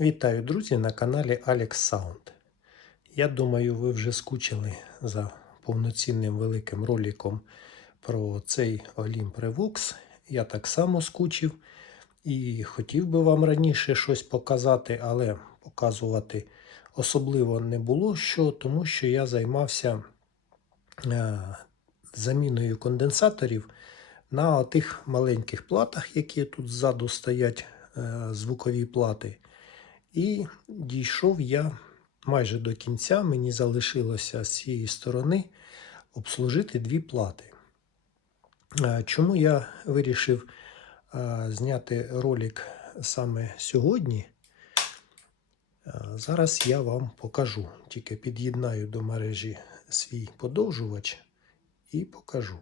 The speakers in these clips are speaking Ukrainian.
Вітаю, друзі, на каналі Alex Sound. Я думаю, ви вже скучили за повноцінним великим роликом про цей Olymp Revox. Я так само скучив і хотів би вам раніше щось показати, але показувати особливо не було що, тому що я займався е, заміною конденсаторів на тих маленьких платах, які тут ззаду стоять е, звукові плати. І дійшов я майже до кінця. Мені залишилося з цієї сторони обслужити дві плати. Е, Чому я вирішив е, зняти ролик саме сьогодні? Е, Зараз я вам покажу. Тільки під'єднаю до мережі свій подовжувач і покажу.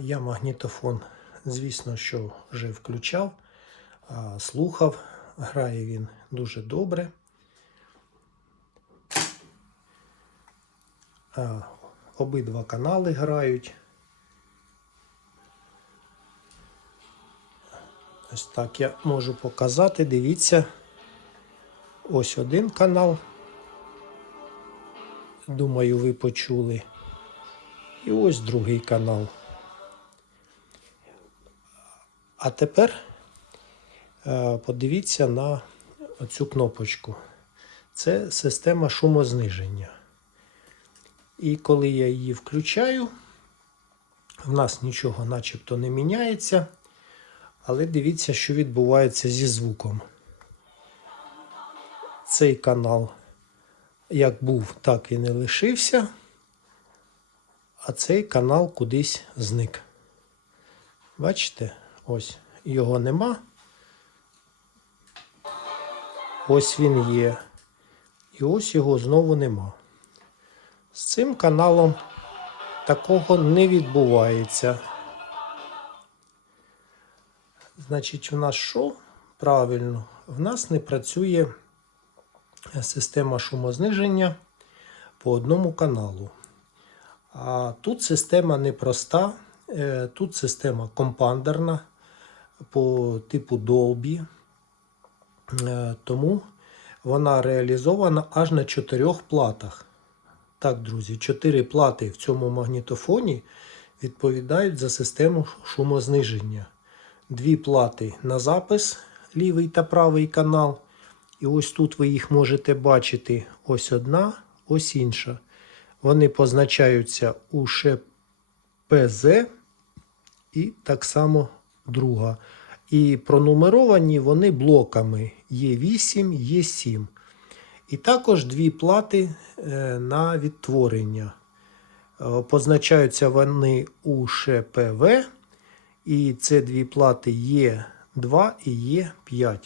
Я магнітофон, звісно, що вже включав, слухав. Грає він дуже добре. Обидва канали грають. Ось так я можу показати. Дивіться. Ось один канал. Думаю, ви почули. І ось другий канал. А тепер е, подивіться на цю кнопочку. Це система шумозниження. І коли я її включаю, в нас нічого начебто не міняється. Але дивіться, що відбувається зі звуком. Цей канал як був, так і не лишився, а цей канал кудись зник. Бачите? Ось його нема. Ось він є. І ось його знову нема. З цим каналом такого не відбувається. Значить, у нас що? Правильно, в нас не працює система шумозниження по одному каналу. А тут система непроста, е, тут система компандерна по типу Dolby, Е, тому вона реалізована аж на чотирьох платах. Так, друзі, чотири плати в цьому магнітофоні відповідають за систему шумозниження. Дві плати на запис, лівий та правий канал. І ось тут ви їх можете бачити ось одна, ось інша. Вони позначаються у ШПЗ і так само друга. І пронумеровані вони блоками Є8, Є7. І також дві плати е, на відтворення. Е, Позначаються вони у ШПВ. І це дві плати Є2 і Є5.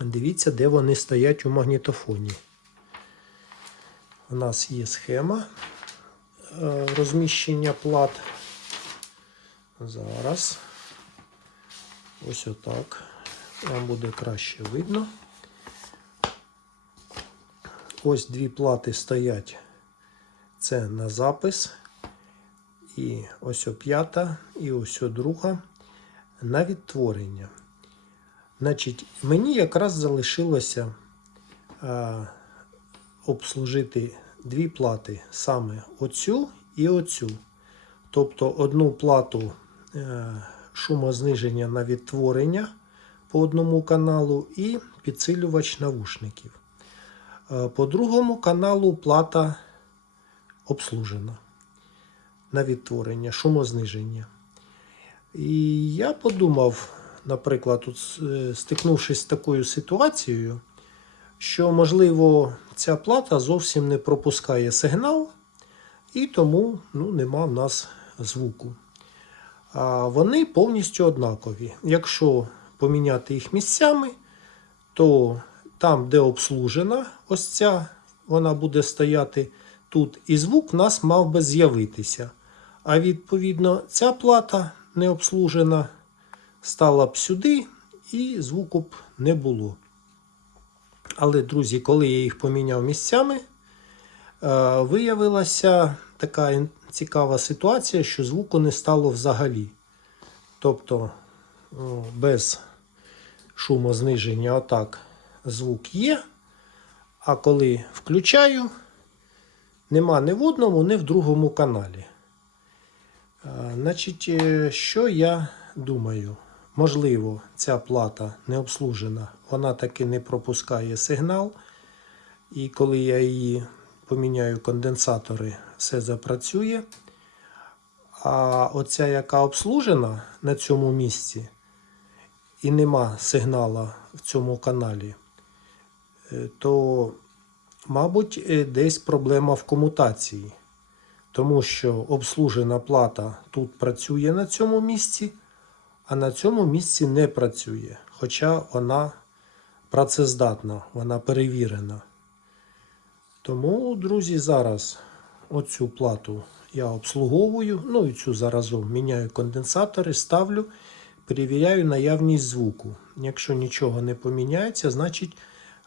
Дивіться, де вони стоять у магнітофоні. У нас є схема е, розміщення плат. Зараз. Ось отак. Вам буде краще видно. Ось дві плати стоять. Це на запис. І ось п'ята, і ось друга на відтворення. Значить, мені якраз залишилося а, обслужити дві плати саме оцю і оцю. Тобто одну плату е, шумозниження на відтворення по одному каналу і підсилювач навушників. Е, По другому каналу плата обслужена на відтворення, шумозниження. І я подумав, наприклад, тут е, стикнувшись з такою ситуацією, що, можливо, ця плата зовсім не пропускає сигнал, і тому ну, нема в нас звуку. Вони повністю однакові. Якщо поміняти їх місцями, то там, де обслужена, ось ця, вона буде стояти тут, і звук в нас мав би з'явитися. А відповідно, ця плата не обслужена, стала б сюди, і звуку б не було. Але, друзі, коли я їх поміняв місцями, е, виявилася така цікава ситуація, що звуку не стало взагалі. Тобто о, без шумозниження отак звук є. А коли включаю, нема ні в одному, ні в другому каналі. Значить, е, що я думаю? Можливо, ця плата не обслужена, вона таки не пропускає сигнал. І коли я її поміняю конденсатори, все запрацює. А оця, яка обслужена на цьому місці, і нема сигнала в цьому каналі, е, то, мабуть, е, десь проблема в комутації. Тому що обслужена плата тут працює на цьому місці, а на цьому місці не працює. Хоча вона працездатна, вона перевірена. Тому, друзі, зараз оцю плату я обслуговую, ну і цю заразом міняю конденсатори, ставлю, перевіряю наявність звуку. Якщо нічого не поміняється, значить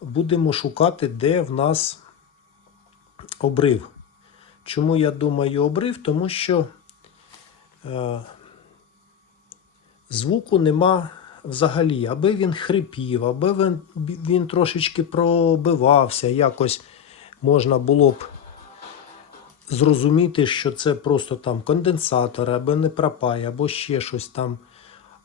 будемо шукати, де в нас обрив. Чому я думаю обрив? Тому що е, звуку нема взагалі, аби він хрипів, аби він, він трошечки пробивався, якось можна було б зрозуміти, що це просто там конденсатор, або не пропає, або ще щось там.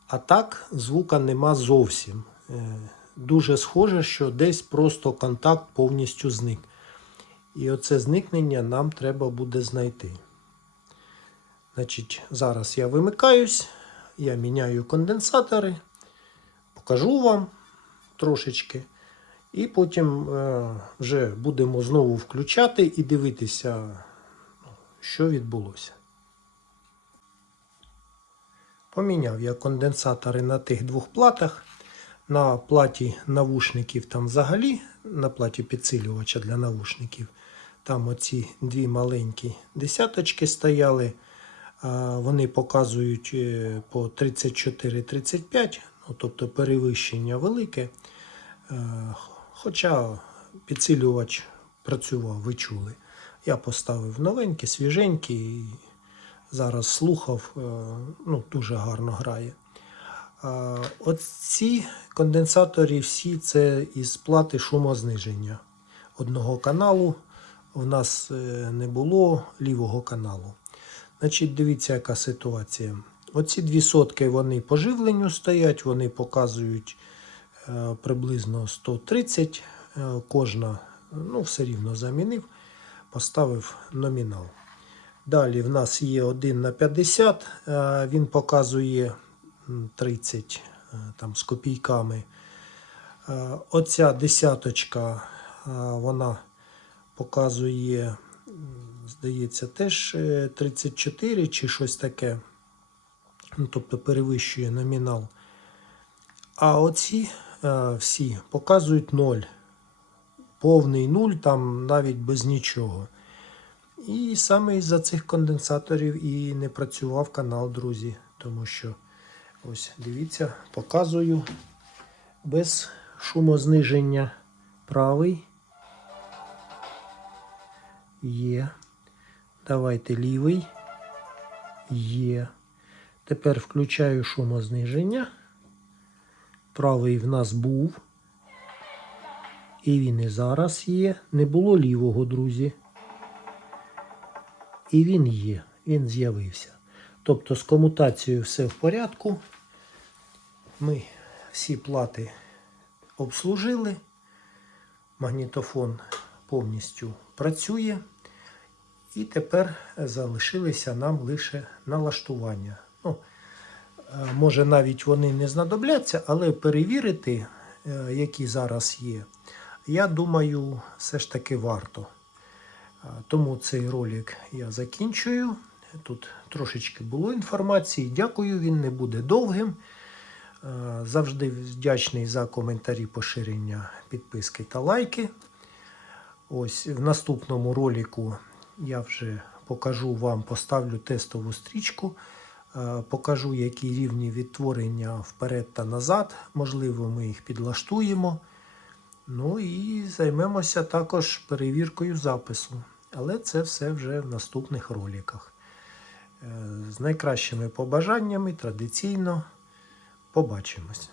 А так звука нема зовсім. Е, Дуже схоже, що десь просто контакт повністю зник. І оце зникнення нам треба буде знайти. Значить, зараз я вимикаюсь, я міняю конденсатори, покажу вам трошечки. І потім е, вже будемо знову включати і дивитися, що відбулося. Поміняв я конденсатори на тих двох платах. На платі навушників там взагалі, на платі підсилювача для навушників, там оці дві маленькі десяточки стояли. Вони показують е, по 34-35, ну, тобто перевищення велике. Хоча підсилювач працював, ви чули. Я поставив новенький, свіженький і зараз слухав, е, ну, дуже гарно грає. Оці конденсатори всі це із плати шумозниження одного каналу. В нас е, не було лівого каналу. Значить, дивіться, яка ситуація. Оці дві сотки вони по живленню стоять, вони показують приблизно 130. Е, кожна, ну, все рівно замінив, поставив номінал. Далі в нас є 1 на 50, е, він показує 30 е, там, з копійками. Е, Оця десяточка, е, вона показує, здається, теж е, 34 чи щось таке. Ну, тобто перевищує номінал. А оці е, всі показують 0. Повний 0, там навіть без нічого. І саме із-за цих конденсаторів і не працював канал, друзі. Тому що, ось дивіться, показую без шумозниження правий. Є. Давайте лівий. Є. Тепер включаю шумозниження. Правий в нас був. І він і зараз є. Не було лівого, друзі. І він є, він з'явився. Тобто з комутацією все в порядку. Ми всі плати обслужили. Магнітофон повністю працює. І тепер залишилися нам лише налаштування. Ну, може навіть вони не знадобляться, але перевірити, е, які зараз є, я думаю, все ж таки варто. Тому цей ролик я закінчую. Тут трошечки було інформації. Дякую, він не буде довгим. Е, Завжди вдячний за коментарі, поширення, підписки та лайки. Ось в наступному ролику я вже покажу вам, поставлю тестову стрічку, е, покажу, які рівні відтворення вперед та назад. Можливо, ми їх підлаштуємо. Ну і займемося також перевіркою запису. Але це все вже в наступних роликах. Е, З найкращими побажаннями традиційно побачимось.